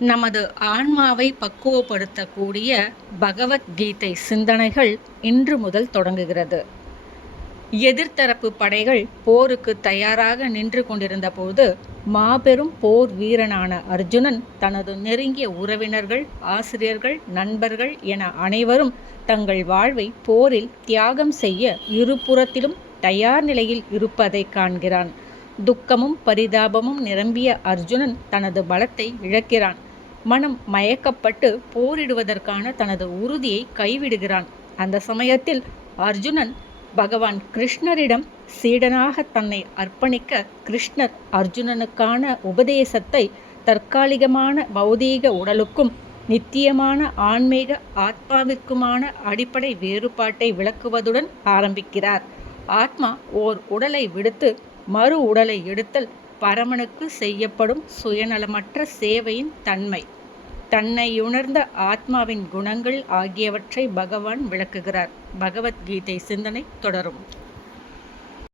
நமது ஆன்மாவை பக்குவப்படுத்தக்கூடிய பகவத்கீதை சிந்தனைகள் இன்று முதல் தொடங்குகிறது. எதிர்த்தரப்பு படைகள் போருக்கு தயாராக நின்று கொண்டிருந்த போது மாபெரும் போர் வீரனான அர்ஜுனன் தனது நெருங்கிய உறவினர்கள் ஆசிரியர்கள் நண்பர்கள் என அனைவரும் தங்கள் வாழ்வை போரில் தியாகம் செய்ய இருபுறத்திலும் தயார் நிலையில் இருப்பதை காண்கிறான். துக்கமும் பரிதாபமும் நிரம்பிய அர்ஜுனன் தனது பலத்தை இழக்கிறான். மனம் மயக்கப்பட்டு போரிடுவதற்கான தனது உறுதியை கைவிடுகிறான். அந்த சமயத்தில் அர்ஜுனன் பகவான் கிருஷ்ணரிடம் சீடனாக தன்னை அர்ப்பணிக்க கிருஷ்ணர் அர்ஜுனனுக்கான உபதேசத்தை தற்காலிகமான பௌதீக உடலுக்கும் நித்தியமான ஆன்மீக ஆத்மாவிற்குமான அடிப்படை வேறுபாட்டை விளக்குவதுடன் ஆரம்பிக்கிறார். ஆத்மா ஓர் உடலை விடுத்து மறு உடலை எடுத்தல் பரமனுக்கு செய்யப்படும் சுயநலமற்ற சேவையின் தன்மை. தன்னை உணர்ந்த ஆத்மாவின் குணங்கள் ஆகியவற்றை பகவான் விளக்குகிறார். பகவத்கீதை சிந்தனை தொடரும்.